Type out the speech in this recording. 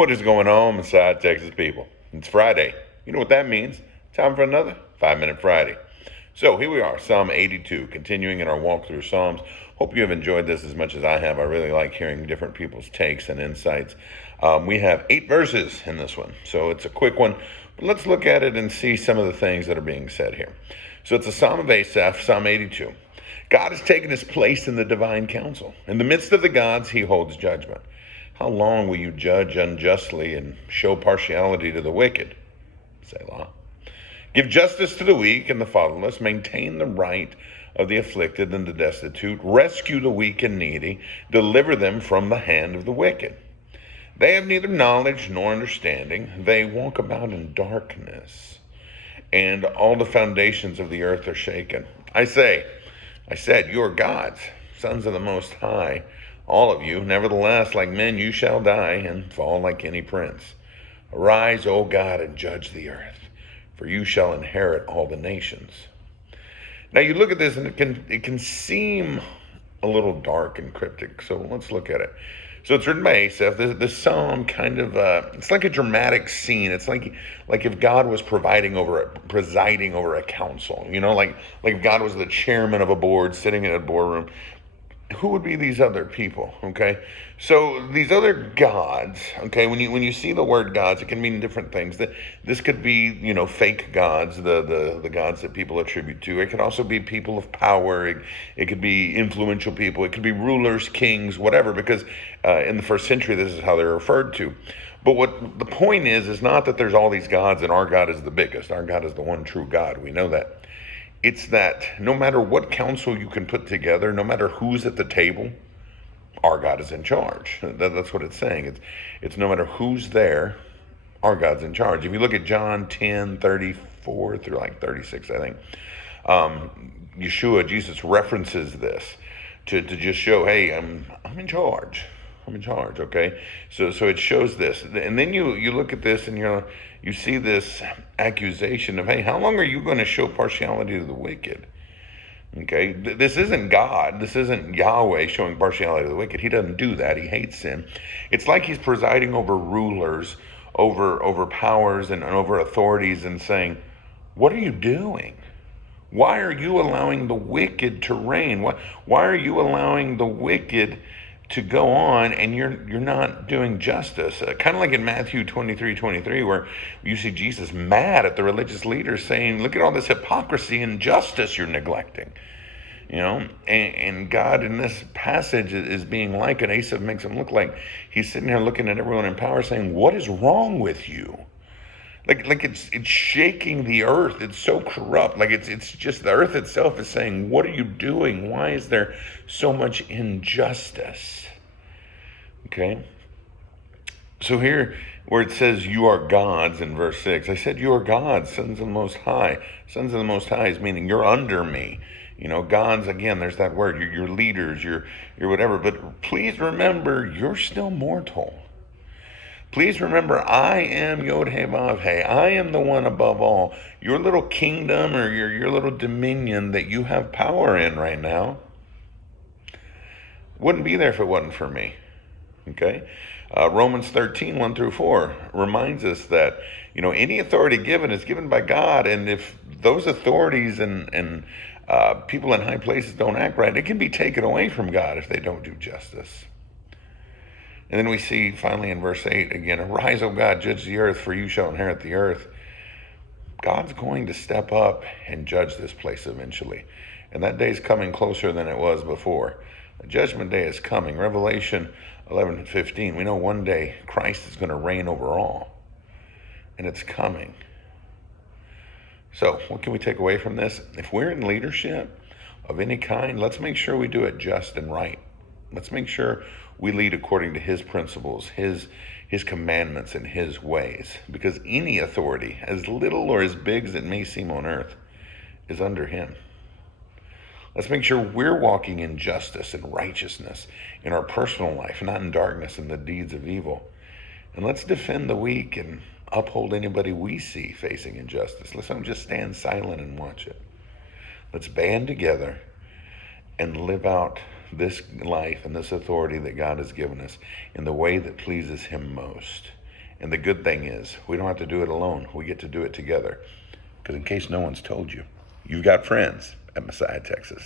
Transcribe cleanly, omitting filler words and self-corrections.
What is going on, Messiah, Texas people? It's Friday. You know what that means? Time for another 5-Minute Friday. So here we are, Psalm 82, continuing in our walk through Psalms. Hope you have enjoyed this as much as I have. I really like hearing different people's takes and insights. We have 8 verses in this one, so it's a quick one. But let's look at it and see some of the things that are being said here. So it's a Psalm of Asaph, Psalm 82. God has taken his place in the divine council. In the midst of the gods, he holds judgment. How long will you judge unjustly and show partiality to the wicked? Selah. Give justice to the weak and the fatherless. Maintain the right of the afflicted and the destitute. Rescue the weak and needy. Deliver them from the hand of the wicked. They have neither knowledge nor understanding. They walk about in darkness, and all the foundations of the earth are shaken. I said, you are gods, sons of the Most High, all of you. Nevertheless, like men, you shall die and fall like any prince. Arise, O God, and judge the earth, for you shall inherit all the nations. Now you look at this, and it can seem a little dark and cryptic. So let's look at it. So it's written by Asaph. This psalm kind of it's like a dramatic scene. It's like if God was presiding over a council. You know, like if God was the chairman of a board sitting in a boardroom. Who would be these other people? Okay, so these other gods. Okay, when you see the word gods, it can mean different things. That this could be, fake gods, the gods that people attribute to. It could also be people of power. It could be influential people. It could be rulers, kings, whatever. Because in the first century, this is how they're referred to. But what the point is not that there's all these gods and our God is the biggest. Our God is the one true God. We know that. It's that no matter what council you can put together, no matter who's at the table, our God is in charge. That's what it's saying. It's no matter who's there, our God's in charge. If you look at John 10:34 through like 36, I think, Jesus references this to just show, hey, I'm in charge. I'm in charge, okay? So it shows this. And then you look at this and you see this accusation of, hey, how long are you going to show partiality to the wicked? Okay, this isn't God. This isn't Yahweh showing partiality to the wicked. He doesn't do that. He hates sin. It's like he's presiding over rulers, over powers and over authorities and saying, what are you doing? Why are you allowing the wicked to reign? Why are you allowing the wicked to go on and you're not doing justice? Kind of like in Matthew 23:23, where you see Jesus mad at the religious leaders saying, look at all this hypocrisy and justice you're neglecting. And God in this passage is being like, and Asaph makes him look like he's sitting here looking at everyone in power saying, what is wrong with you? Like it's shaking the earth. It's so corrupt. Like it's just the earth itself is saying, what are you doing? Why is there so much injustice? Okay. So here where it says you are gods in verse 6, I said you are gods, sons of the Most High. Sons of the Most High is meaning you're under me. Gods, again, there's that word. You're leaders, you're whatever. But please remember, you're still mortal. Please remember, I am Yod-Heh-Vav-Heh. I am the one above all. Your little kingdom or your little dominion that you have power in right now wouldn't be there if it wasn't for me. Okay? Romans 13:1 through 4 reminds us that, any authority given is given by God. And if those authorities and people in high places don't act right, it can be taken away from God if they don't do justice. And then we see finally in verse 8 again, arise, O God, judge the earth, for you shall inherit the earth. God's going to step up and judge this place eventually. And that day is coming closer than it was before. The judgment day is coming. Revelation 11:15, we know one day Christ is going to reign over all. And it's coming. So what can we take away from this? If we're in leadership of any kind, let's make sure we do it just and right. Let's make sure we lead according to his principles, his commandments, and his ways. Because any authority, as little or as big as it may seem on earth, is under him. Let's make sure we're walking in justice and righteousness in our personal life, not in darkness and the deeds of evil. And let's defend the weak and uphold anybody we see facing injustice. Let's not just stand silent and watch it. Let's band together and live out this life and this authority that God has given us in the way that pleases him most. And the good thing is, we don't have to do it alone. We get to do it together. Because in case no one's told you, you've got friends at Messiah, Texas.